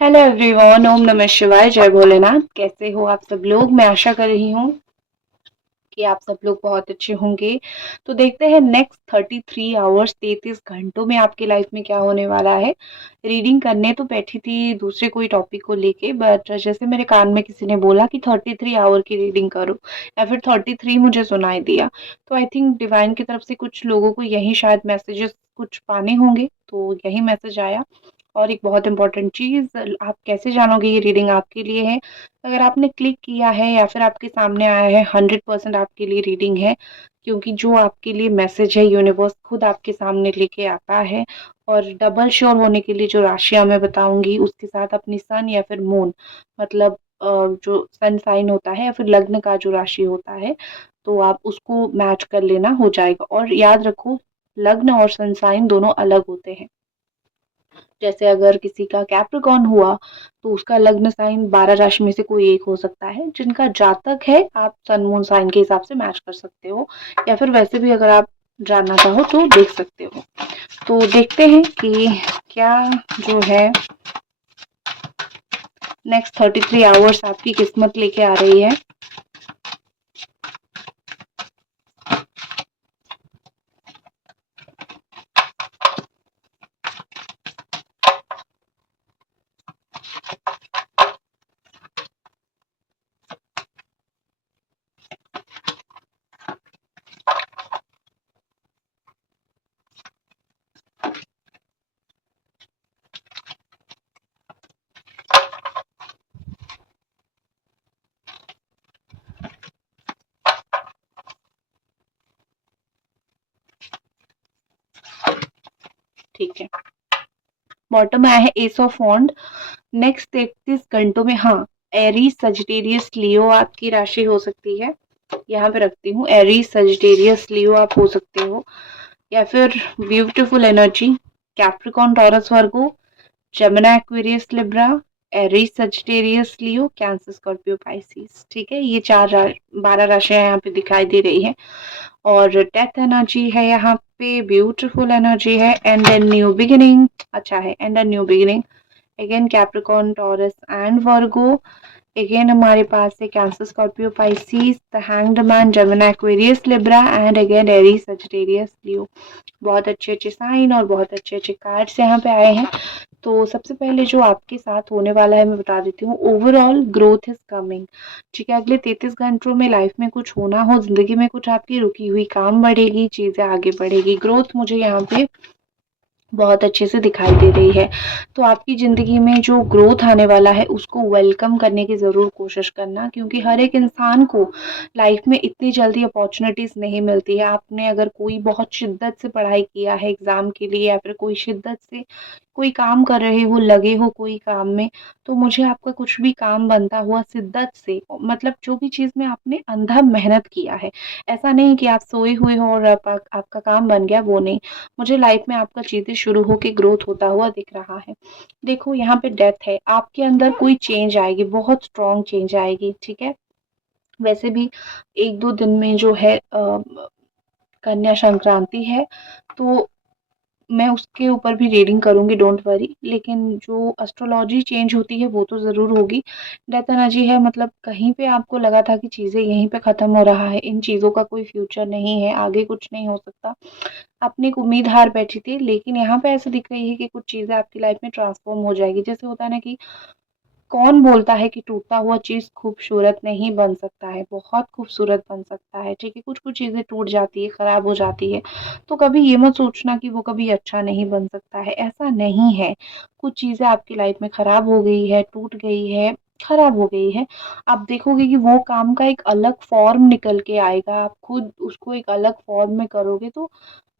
Hello everyone, ओम नमः शिवाय, जय भोलेनाथ। कैसे हो आप सब लोग? मैं आशा कर रही हूँ कि आप सब लोग बहुत अच्छे होंगे। तो देखते हैं नेक्स्ट 33 आवर्स, 33 घंटों में आपकी लाइफ में क्या होने वाला है। रीडिंग करने तो बैठी थी दूसरे कोई टॉपिक को लेके, बट जैसे मेरे कान में किसी ने बोला कि 33 आवर की रीडिंग करो, या फिर 33 मुझे सुनाई दिया। तो आई थिंक डिवाइन की तरफ से कुछ लोगों को यही शायद मैसेजेस कुछ पाने होंगे, तो यही मैसेज आया। और एक बहुत इंपॉर्टेंट चीज़, आप कैसे जानोगे ये रीडिंग आपके लिए है? अगर आपने क्लिक किया है या फिर आपके सामने आया है, 100% आपके लिए रीडिंग है। क्योंकि जो आपके लिए मैसेज है यूनिवर्स खुद आपके सामने लेके आता है। और डबल श्योर होने के लिए जो राशियाँ मैं बताऊँगी उसके साथ अपनी सन या फिर मून, मतलब जो सन साइन होता है या फिर लग्न का जो राशि होता है, तो आप उसको मैच कर लेना, हो जाएगा। और याद रखो, लग्न और सन साइन दोनों अलग होते हैं। जैसे अगर किसी का कैप्रिकॉर्न हुआ तो उसका लग्न साइन 12 राशि में से कोई एक हो सकता है। जिनका जातक है आप सन मून साइन के हिसाब से मैच कर सकते हो, या फिर वैसे भी अगर आप जानना चाहो तो देख सकते हो। तो देखते हैं कि क्या जो है नेक्स्ट 33 आवर्स आपकी किस्मत लेके आ रही है। ठीक है, बॉटम में आया है एस ऑफ वॉन्ड। नेक्स्ट 33 घंटों में, हाँ, एरीज सजिटेरियस लियो आपकी राशि हो सकती है। यहाँ पे रखती हूँ, एरीज सजिटेरियस लियो आप हो सकते हो। या फिर beautiful energy, Capricorn Taurus Virgo, Gemini Aquarius Libra, Aries Sagittarius Leo, Cancer Scorpio Pisces. ठीक है, ये 12 राशियां यहाँ पे दिखाई दे रही है। और डेथ एनर्जी है यहाँ पे, ब्यूटीफुल एनर्जी है, एंड देन न्यू बिगिनिंग। अच्छा है, and a new beginning. Again Capricorn Taurus and Virgo. Again हमारे पास है Cancer Scorpio Pisces, the hanged man, Gemini Aquarius Libra, and again Aries Sagittarius Leo. बहुत अच्छे अच्छे साइन और बहुत अच्छे अच्छे कार्ड्स यहाँ पे आए हैं। तो सबसे पहले जो आपके साथ होने वाला है मैं बता देती हूँ। Overall growth is coming. ठीक है, अगले 33 घंटों में लाइफ में कुछ होना हो, जिंदगी में कुछ आपकी रुकी हुई काम बढ़ेगी, चीजें आगे बढ़ेगी, ग्रोथ मुझे यहाँ पे बहुत अच्छे से दिखाई दे रही है। तो आपकी ज़िंदगी में जो ग्रोथ आने वाला है उसको वेलकम करने की ज़रूर कोशिश करना, क्योंकि हर एक इंसान को लाइफ में इतनी जल्दी अपॉर्चुनिटीज़ नहीं मिलती है। आपने अगर कोई बहुत शिद्दत से पढ़ाई किया है एग्ज़ाम के लिए, या फिर कोई शिद्दत से कोई काम कर रहे हो, लगे हो कोई काम में, तो मुझे आपका कुछ भी काम बनता हुआ शिद्दत से, मतलब जो भी चीज़ में आपने अंधा मेहनत किया है। ऐसा नहीं कि आप सोए हुए हो और आपका काम बन गया, वो नहीं। मुझे लाइफ में आपका चीज़ें शुरू होके ग्रोथ होता हुआ दिख रहा है। देखो यहाँ पे डेथ है, आपके अंदर कोई चेंज आएगी, बहुत स्ट्रॉन्ग चेंज आएगी। ठीक है, वैसे भी 1-2 दिन में जो है कन्या संक्रांति है, तो मैं उसके ऊपर भी रीडिंग करूँगी, डोंट वरी। लेकिन जो एस्ट्रोलॉजी चेंज होती है वो तो ज़रूर होगी। डेथ एनर्जी है, मतलब कहीं पे आपको लगा था कि चीज़ें यहीं पे ख़त्म हो रहा है, इन चीज़ों का कोई फ्यूचर नहीं है, आगे कुछ नहीं हो सकता। आपने एक उम्मीद हार बैठी थी, लेकिन यहाँ पे ऐसे दिख रही है कि कुछ चीज़ें आपकी लाइफ में ट्रांसफ़ॉर्म हो जाएगी। जैसे होता है ना कि कौन बोलता है कि टूटा हुआ चीज़ खूबसूरत नहीं बन सकता है, बहुत खूबसूरत बन सकता है। ठीक है, कुछ-कुछ चीज़ें टूट जाती है, ख़राब हो जाती है, तो कभी ये मत सोचना कि वो कभी अच्छा नहीं बन सकता है, ऐसा नहीं है। कुछ चीज़ें आपकी लाइफ में ख़राब हो गई है, टूट गई है, ख़राब हो गई है, आप देखोगे कि वो काम का एक अलग फ़ॉर्म निकल के आएगा, आप खुद उसको एक अलग फ़ॉर्म में करोगे, तो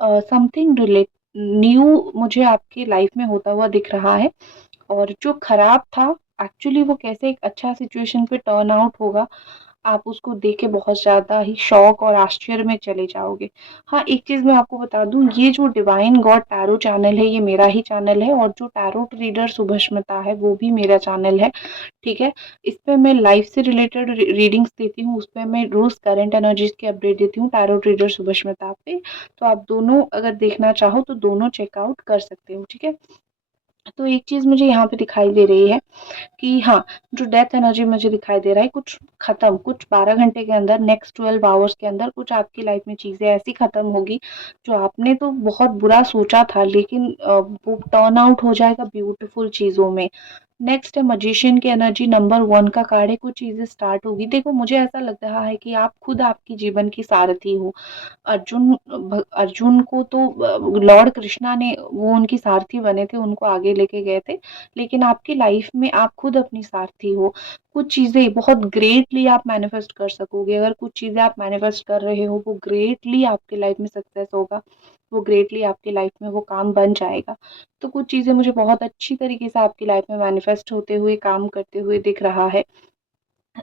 समथिंग रिलेट न्यू मुझे आपकी लाइफ में होता हुआ दिख रहा है। और जो खराब था, एक्चुअली वो कैसे एक अच्छा सिचुएशन पे टर्न आउट होगा, आप उसको देख के बहुत ज़्यादा ही शॉक और आश्चर्य में चले जाओगे। हाँ, एक चीज़ मैं आपको बता दूँ, ये जो डिवाइन गॉड टैरो चैनल है, ये मेरा ही चैनल है, और जो टैरो रीडर सुभष्मिता है, वो भी मेरा चैनल है। ठीक है? इस पे मैं लाइफ से रिलेटेड रीडिंग्स देती हूँ, उस पे मैं रोज़ करंट एनर्जीज़ की अपडेट देती हूँ, टैरो रीडर सुभष्मिता पे। तो आप दोनों अगर देखना चाहो तो दोनों चेकआउट कर सकते हो। ठीक है? तो एक चीज़ मुझे यहाँ पे दिखाई दे रही है कि हाँ, जो डेथ एनर्जी मुझे दिखाई दे रहा है कुछ खत्म, कुछ 12 घंटे के अंदर, नेक्स्ट 12 आवर्स के अंदर कुछ आपकी लाइफ में चीज़ें ऐसी खत्म होगी जो आपने तो बहुत बुरा सोचा था, लेकिन वो टर्न आउट हो जाएगा ब्यूटीफुल चीज़ों में। नेक्स्ट है मैजिशियन की एनर्जी, नंबर 1 का कार्ड है, कुछ चीज़ें स्टार्ट होगी। देखो मुझे ऐसा लग रहा है कि आप खुद आपकी जीवन की सारथी हो। अर्जुन को तो लॉर्ड कृष्णा ने वो उनकी सारथी बने थे, उनको आगे लेके गए थे, लेकिन आपकी लाइफ में आप खुद अपनी सारथी हो। कुछ चीज़ें बहुत ग्रेटली आप मैनिफेस्ट कर सकोगे, अगर कुछ चीज़ें आप मैनिफेस्ट कर रहे हो वो ग्रेटली आपकी लाइफ में सक्सेस होगा, वो ग्रेटली आपकी लाइफ में वो काम बन जाएगा। तो कुछ चीज़ें मुझे बहुत अच्छी तरीके से आपकी लाइफ में मैनिफेस्ट होते हुए, काम करते हुए दिख रहा है।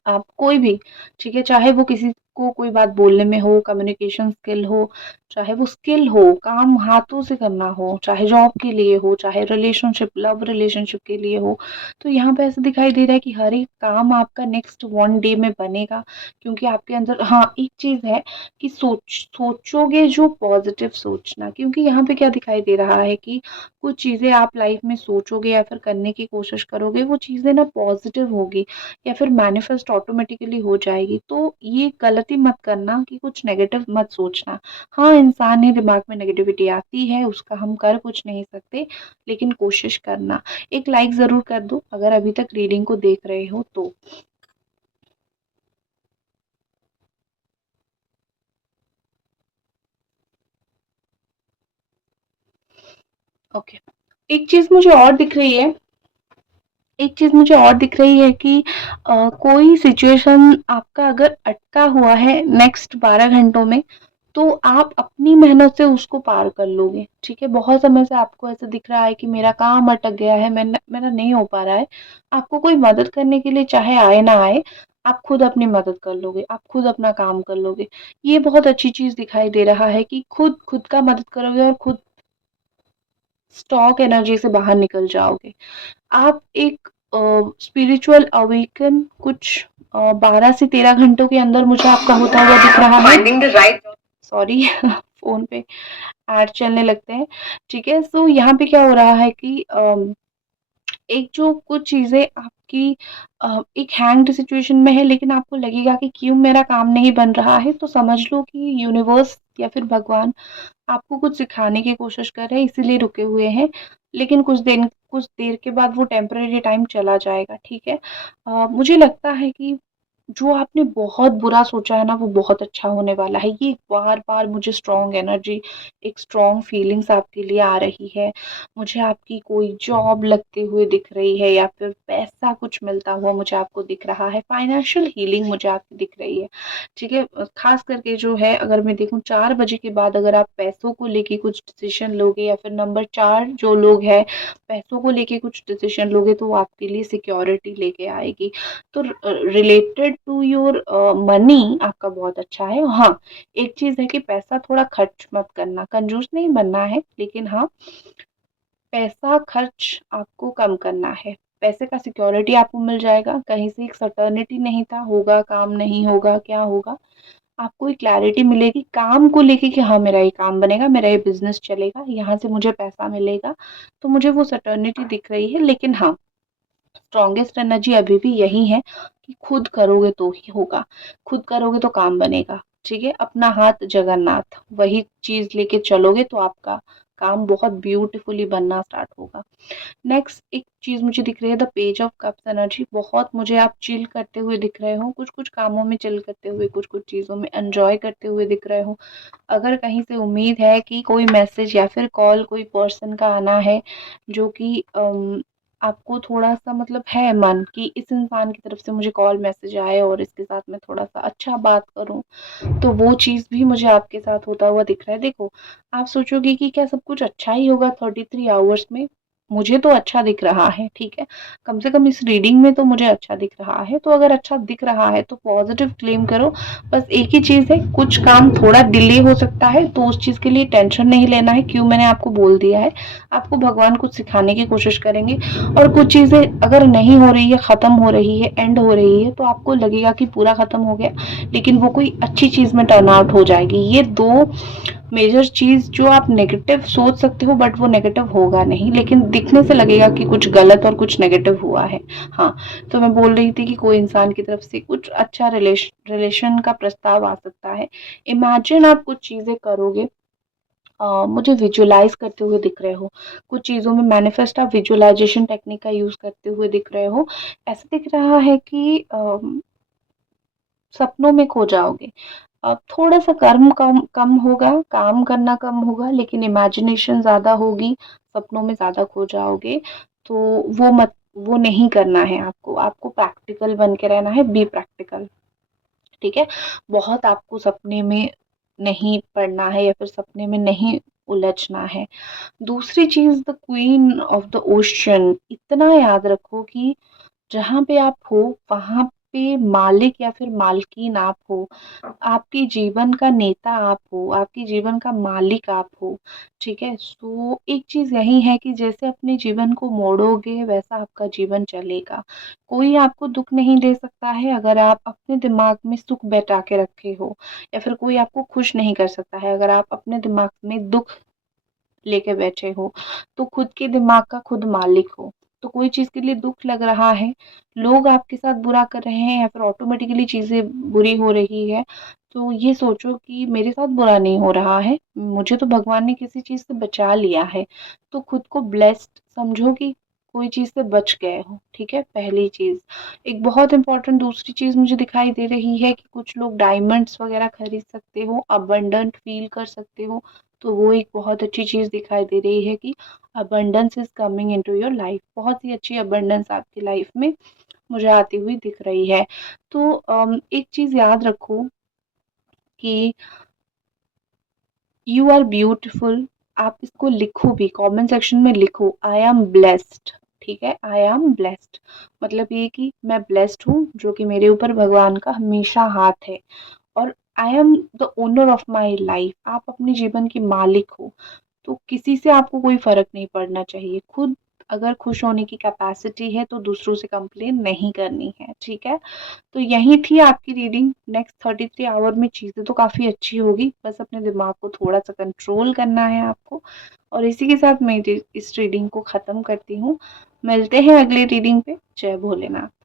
आप कोई भी, ठीक है, चाहे वो किसी को कोई बात बोलने में हो, कम्युनिकेशन स्किल हो, चाहे वो स्किल हो, काम हाथों से करना हो, चाहे जॉब के लिए हो, चाहे रिलेशनशिप, लव रिलेशनशिप के लिए हो, तो यहाँ पे ऐसा दिखाई दे रहा है कि हर एक काम आपका नेक्स्ट 1 डे में बनेगा, क्योंकि आपके अंदर हाँ, एक चीज़ है कि सोचोगे जो पॉजिटिव सोचना, क्योंकि यहाँ पे क्या दिखाई दे रहा है कि कुछ चीज़ें आप लाइफ में सोचोगे या फिर करने की कोशिश करोगे, वो चीज़ें ना पॉजिटिव होगी या फिर मैनिफेस्ट ऑटोमेटिकली हो जाएगी। तो ये गलती मत करना कि कुछ नेगेटिव मत सोचना। हाँ, इंसानी दिमाग में नेगेटिविटी आती है, उसका हम कर कुछ नहीं सकते, लेकिन कोशिश करना। एक लाइक ज़रूर कर दो अगर अभी तक रीडिंग को देख रहे हो तो। ओके। एक चीज़ मुझे और दिख रही है, एक चीज़ मुझे और दिख रही है कि कोई सिचुएशन आपका अगर अटका हुआ है नेक्स्ट 12 घंटों में, तो आप अपनी मेहनत से उसको पार कर लोगे, ठीक है? बहुत समय से आपको ऐसा दिख रहा है कि मेरा काम अटक गया है, मेरा नहीं हो पा रहा है। आपको कोई मदद करने के लिए चाहे आए ना आए, आप खुद अपनी मदद कर लोगे, आप खुद अपना काम कर लोगे। ये बहुत अच्छी चीज़ दिखाई दे रहा है कि खुद का मदद करोगे और खुद स्टॉक एनर्जी से बाहर निकल जाओगे। आप एक स्पिरिचुअल अवेकन कुछ 12 से 13 घंटों के अंदर मुझे आपका होता हुआ दिख रहा है। Finding the right, sorry phone पे ऐड चलने लगते हैं, ठीक है? सो यहाँ पे क्या हो रहा है कि एक जो कुछ चीज़ें आपकी एक हैंग्ड सिचुएशन में है, लेकिन आपको लगेगा कि क्यों मेरा काम नहीं बन रहा है, तो समझ लो कि यूनिवर्स या फिर भगवान आपको कुछ सिखाने की कोशिश कर रहे हैं, इसीलिए रुके हुए हैं। लेकिन कुछ देर के बाद वो टेम्परेरी टाइम चला जाएगा, ठीक है? मुझे लगता है कि जो आपने बहुत बुरा सोचा है ना, वो बहुत अच्छा होने वाला है। ये बार-बार मुझे स्ट्रॉन्ग एनर्जी, एक स्ट्रॉन्ग फीलिंग्स आपके लिए आ रही है। मुझे आपकी कोई जॉब लगते हुए दिख रही है या फिर पैसा कुछ मिलता हुआ मुझे आपको दिख रहा है। फाइनेंशियल हीलिंग मुझे आपकी दिख रही है, ठीक है? ख़ास करके जो है, अगर मैं देखूँ 4 बजे के बाद अगर आप पैसों को लेके कुछ डिसीज़न लोगे या फिर नंबर 4 जो लोग हैं, पैसों को लेके कुछ डिसीज़न लोगे, तो वो आपके लिए सिक्योरिटी लेके आएगी। तो रिलेटेड टू योर मनी आपका बहुत अच्छा है। हाँ, एक चीज़ है कि पैसा थोड़ा खर्च मत करना, कंजूस नहीं बनना है, लेकिन हाँ, पैसा खर्च आपको कम करना है। पैसे का सिक्योरिटी आपको मिल जाएगा, कहीं से एक सर्टेनिटी नहीं था, होगा काम, नहीं होगा, क्या होगा? आपको एक क्लैरिटी मिलेगी काम को लेके कि हाँ, मेरा ये काम बनेगा, मेरा ये बिज़नेस चलेगा, यहाँ से मुझे पैसा मिलेगा, तो मुझे वो सर्टेनिटी दिख रही है। लेकिन हाँ, स्ट्रॉन्गेस्ट एनर्जी अभी भी यही है कि खुद करोगे तो ही होगा, खुद करोगे तो काम बनेगा, ठीक है? अपना हाथ जगन्नाथ, वही चीज़ लेके चलोगे तो आपका काम बहुत ब्यूटीफुली बनना स्टार्ट होगा। नेक्स्ट एक चीज़ मुझे दिख रही है, the page of cups energy, बहुत मुझे आप चिल करते हुए दिख रहे हो, कुछ-कुछ कामों में चिल करते हुए, कुछ-कुछ चीज़ों में एन्जॉय करते हुए दिख रहे हो। अगर कहीं से उम्मीद है कि कोई मैसेज या फिर कॉल कोई पर्सन का आना है, जो कि आपको थोड़ा-सा मतलब है मन कि इस इंसान की तरफ से मुझे कॉल मैसेज आए और इसके साथ मैं थोड़ा-सा अच्छा बात करूँ, तो वो चीज़ भी मुझे आपके साथ होता हुआ दिख रहा है। देखो, आप सोचोगे कि क्या सब कुछ अच्छा ही होगा 33 आवर्स में? मुझे तो अच्छा दिख रहा है, ठीक है? कम से कम इस रीडिंग में तो मुझे अच्छा दिख रहा है, तो अगर अच्छा दिख रहा है तो पॉज़िटिव क्लेम करो। बस एक ही चीज़ है, कुछ काम थोड़ा डिले हो सकता है, तो उस चीज़ के लिए टेंशन नहीं लेना है, क्यों मैंने आपको बोल दिया है। आपको भगवान कुछ सिखाने की कोशिश करेंगे, और कुछ चीज़ें अगर नहीं हो रही है, ख़त्म हो रही है, एंड हो रही है, तो आपको लगेगा कि पूरा ख़त्म हो गया, लेकिन वो कोई अच्छी चीज़ में टर्न आउट हो जाएगी। ये 2 मेजर चीज जो आप नेगेटिव सोच सकते हो बट वो नेगेटिव होगा नहीं, लेकिन दिखने से लगेगा कि कुछ गलत और कुछ नेगेटिव हुआ है। हाँ, तो मैं बोल रही थी कि कोई इंसान की तरफ से कुछ अच्छा रिलेशन का प्रस्ताव आ सकता है। इमेजिन आप कुछ चीजें करोगे, मुझे विजुअलाइज करते हुए दिख रहे हो, कुछ चीज़ों में मैनिफेस्ट आप विजुअलाइजेशन टेक्निक का यूज़ करते हुए दिख रहे हो। ऐसा दिख रहा है कि सपनों में खो जाओगे। थोड़ा-सा कर्म कम कम होगा, काम करना कम होगा, लेकिन इमेजिनेशन ज़्यादा होगी, सपनों में ज़्यादा खो जाओगे। तो वो नहीं करना है आपको, आपको प्रैक्टिकल बन के रहना है, बी प्रैक्टिकल, ठीक है? बहुत आपको सपने में नहीं पड़ना है या फिर सपने में नहीं उलझना है। दूसरी चीज़, the Queen of the Ocean, इतना याद रखो कि जहाँ पे आप हो वहाँ पे मालिक या फिर मालकिन आप हो, आपके जीवन का नेता आप हो, आपके जीवन का मालिक आप हो, ठीक है? सो एक चीज़ यही है कि जैसे अपने जीवन को मोड़ोगे वैसा आपका जीवन चलेगा। कोई आपको दुःख नहीं दे सकता है अगर आप अपने दिमाग में सुख बैठा के रखे हो, या फिर कोई आपको खुश नहीं कर सकता है अगर आप अपने दिमाग में दुःख लेके बैठे हो। तो खुद के दिमाग का खुद मालिक हो। तो कोई चीज़ के लिए दुःख लग रहा है, लोग आपके साथ बुरा कर रहे हैं या फिर ऑटोमेटिकली चीज़ें बुरी हो रही है, तो ये सोचो कि मेरे साथ बुरा नहीं हो रहा है, मुझे तो भगवान ने किसी चीज़ से बचा लिया है। तो खुद को ब्लेस्ड समझो कि कोई चीज़ से बच गए हो, ठीक है? पहली चीज़। एक बहुत इम्पोर्टेंट दूसरी चीज़ मुझे दिखाई दे रही है कि कुछ लोग डायमंड्स वगैरह खरीद सकते हो, अबंडेंट फील कर सकते हो। तो वो एक बहुत अच्छी चीज़ दिखाई दे रही है कि abundance is coming into your life. बहुत ही अच्छी अबंडेंस आपकी लाइफ में मुझे आती हुई दिख रही है। तो एक चीज़ याद रखो कि यू आर ब्यूटीफुल। आप इसको लिखो भी, कमेंट सेक्शन में लिखो, आई एम ब्लेस्ड, ठीक है? आई एम ब्लेस्ड मतलब ये कि मैं ब्लेस्ड हूँ, जो कि मेरे ऊपर भगवान का हमेशा हाथ है। और I am the owner of my life, आप अपने जीवन की मालिक हो। तो किसी से आपको कोई फ़र्क नहीं पड़ना चाहिए। खुद अगर खुश होने की कैपेसिटी है तो दूसरों से कंप्लेन नहीं करनी है, ठीक है? तो यही थी आपकी रीडिंग। नेक्स्ट 33 आवर में चीज़ें तो काफ़ी अच्छी होगी, बस अपने दिमाग को थोड़ा-सा कंट्रोल करना है आपको। और इसी के साथ मैं इस रीडिंग को ख़त्म करती हूँ। मिलते हैं अगली रीडिंग पे। जय भोलेनाथ।